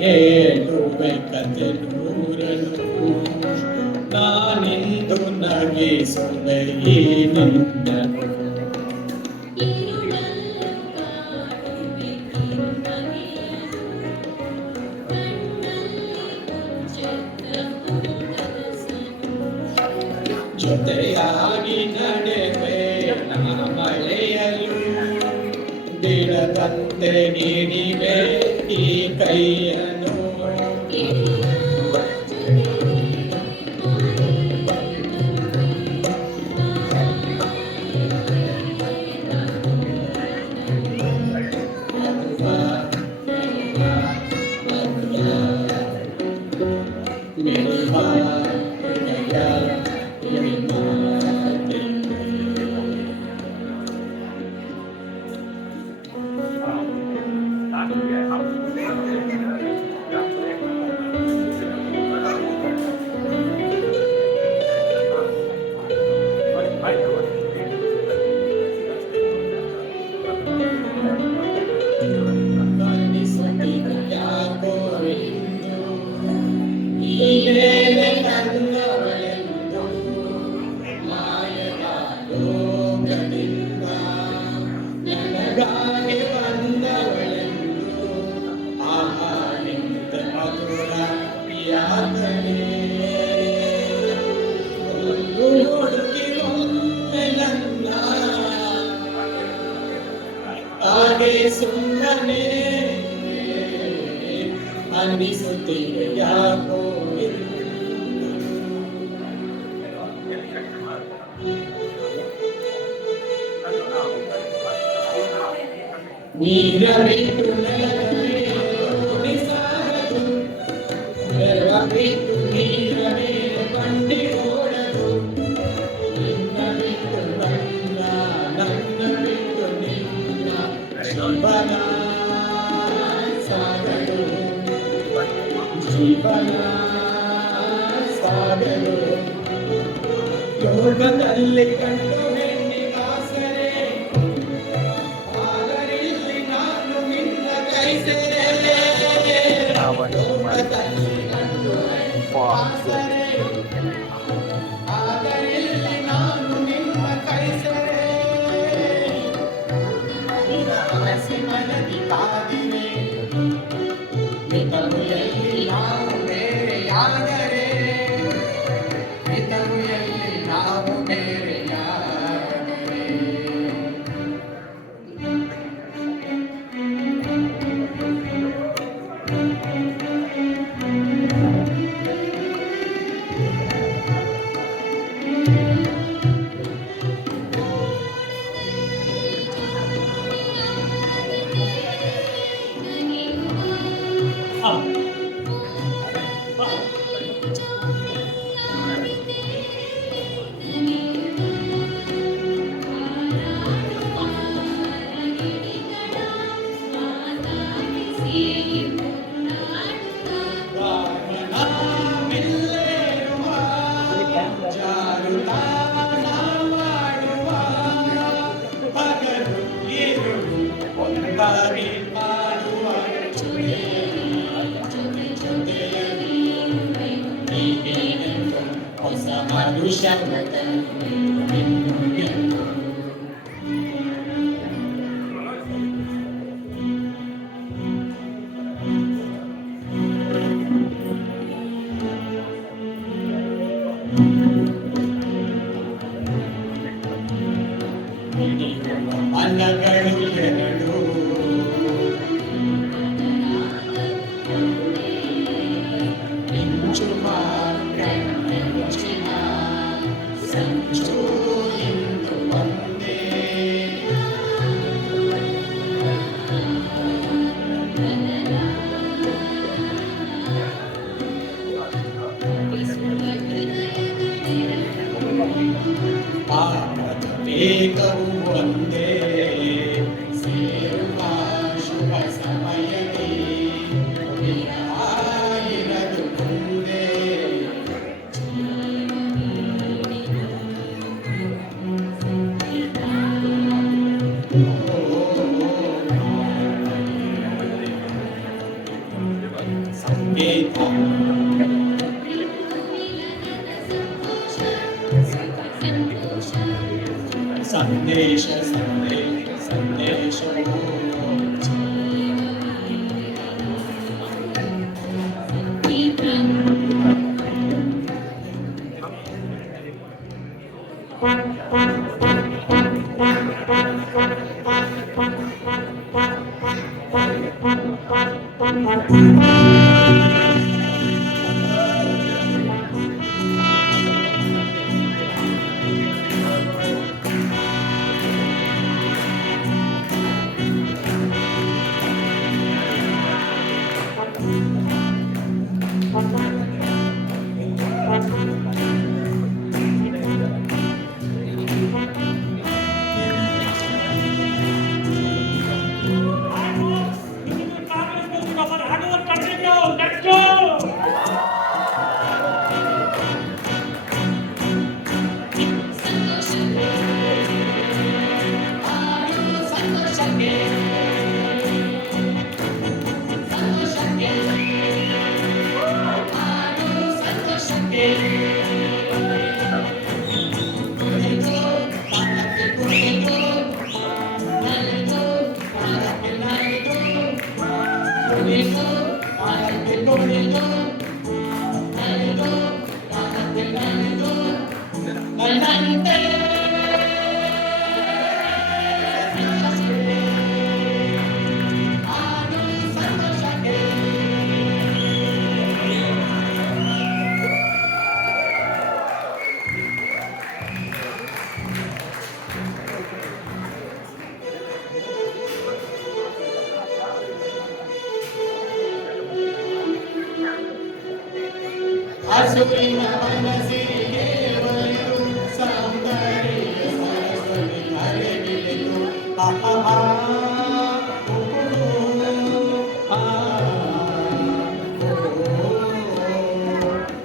ಹೇಳುವೆ ಕತೆ ನೂರನು ನಾನಿಂದು ನಗಿಸುವೆ ಈ ನಿನ್ನನು ಜೊತೆಯಾಗಿ ನಡೆವೆ ಮಳೆಯಲು ಬಿಡದಂತೆ ನೀಡಿವೆ ಈ ಕೈಯನ್ನು ಸುಮ್ಮನೆ ಅನ್ನಿಸುತ್ತೀರೆ ಯಾಕೋ ನೀರ ಬಿಟ್ಟು ಸಾಗದು ಬೆರವ ಬಿಟ್ಟು ನೀರ ಮೇಲೆ ಬಂಡಿ ಓಡದು ನಿನ್ನ ಬಿಟ್ಟು ನನ್ನ ಬಿಟ್ಟು ನಿನ್ನ ಜೀವನ ಸಾಗಲು ಜೀವನ ಸಾಗಲು ಯೋಗದಲ್ಲಿ ಕಂಡು ಹೆಣ್ಣಿಗಾಸರೆ ಆದರಿಲ್ಲಿ ನಾನು ನಿನ್ನ ಕೈ ಸೇರೆ ಯೋಗದಲ್ಲಿ ಕಂಡು ಹೆಣ್ಣಿಗಾಸರೆ ಆದರಿಲ್ಲಿ ನಾನು ನಿನ್ನ ಕೈ ಸೇರೆ ಮನದಿ ಕಾದಿವೆ ಮಿತವು ಎಲ್ಲಿ ನಾವು ಬೇರೆಯಾದರೆ ಮಿತವು ಎಲ್ಲಿ ನಾವು ಬೇರೆಯಾದರೆ ಅನ್ನಗಳು ಎರಡು ಇಂಚು ಮಾತ್ರ ಸಂಚು ಎಂದು ಒಂದೇ ಪಾಪದ ವೇಗವು ಒಂದೇ ಸೇರುವ ಶುಭ ಸಮಯದಿ ಇರದು ಮುಂದೆ ಸಂದೇಶ ಸಂದೇಶವು ಹಸುವಿನ ಮನಸ್ಸಿಗೆ ಒಲಿದು ಸೌಂದರ್ಯ ಸರಸ್ವತಿ ಹರಿವಿಳಿದು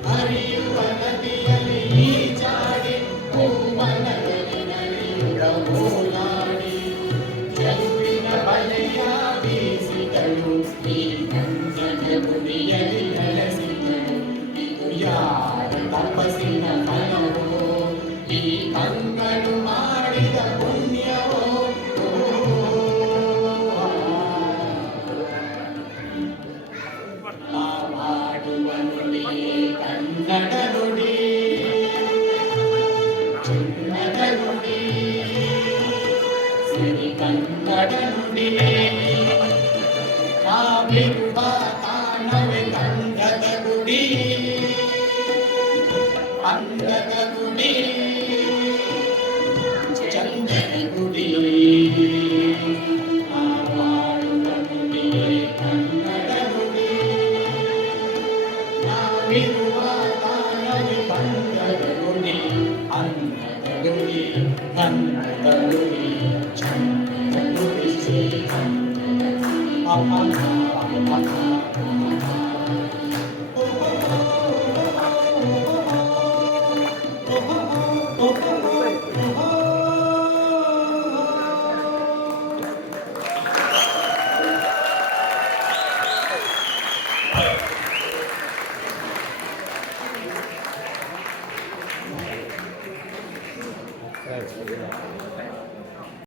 ಹರಿಯುವ ನದಿಯಲ್ಲಿ ಈಜಾಡಿ ಹೂವನದಲ್ಲಿ ನಡೆಯುವ ಓಲಾಡಿ ಚೆಲುವಿನ ಬಲೆಯ ಬೀಸಿದಳು ಈ ಕಂಚನ ಗುಡಿಯಲ್ಲಿ ನೆಲೆಸಿದಳು ಯಾರ ತಪಸ್ಸಿನ ಫಲವೋ ಈ ಕಂಗನು ಮಾಡಿದ ಪುಣ್ಯವೋ ಮಾಡುವ ನುಡಿ ಕನ್ನಡ ನುಡಿ ಚಿನ್ನದ ನುಡಿ ಸಿರಿ ಕನ್ನಡ ನುಡಿ ನಾವಿರುವ ತಾಣವೇ ಗಂಧದ ಗುಡಿ ಅಂದದ ಗುಡಿ ಚಂದದ ಗುಡಿ ಮಾಡುವ ನುಡಿ ಕನ್ನಡ ನುಡಿ ನಾವಿರುವ ತಾಣವೇ ಗಂಧದ ಗುಡಿ ಅಂದದ ಗುಡಿ ಕನ್ನಡ ಗುಡಿ ಚಂದದ ಗುಡಿ ಶ್ರೀ ಕನ್ನಡ